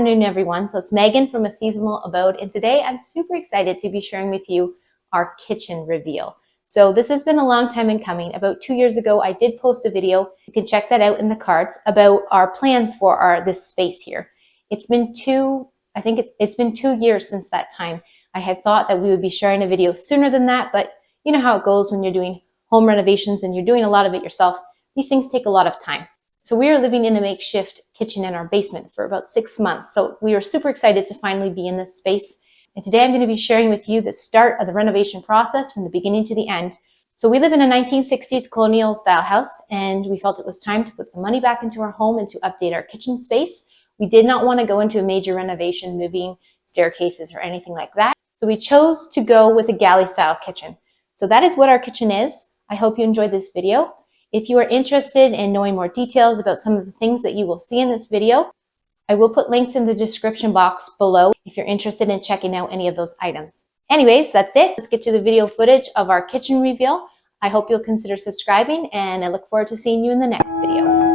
afternoon, everyone. So it's Megan from A Seasonal Abode, and today I'm super excited to be sharing with you our kitchen reveal. So this has been a long time in coming. About 2 years ago, I did post a video. You can check that out in the cards about our plans for this space here. It's been it's been 2 years since that time. I had thought that we would be sharing a video sooner than that, but you know how it goes when you're doing home renovations and you're doing a lot of it yourself. These things take a lot of time. So we are living in a makeshift kitchen in our basement for about 6 months. So we were super excited to finally be in this space. And today I'm going to be sharing with you the start of the renovation process from the beginning to the end. So we live in a 1960s colonial style house, and we felt it was time to put some money back into our home and to update our kitchen space. We did not want to go into a major renovation, moving staircases or anything like that. So we chose to go with a galley style kitchen. So that is what our kitchen is. I hope you enjoyed this video. If you are interested in knowing more details about some of the things that you will see in this video, I will put links in the description box below if you're interested in checking out any of those items. Anyways, that's it. Let's get to the video footage of our kitchen reveal. I hope you'll consider subscribing, and I look forward to seeing you in the next video.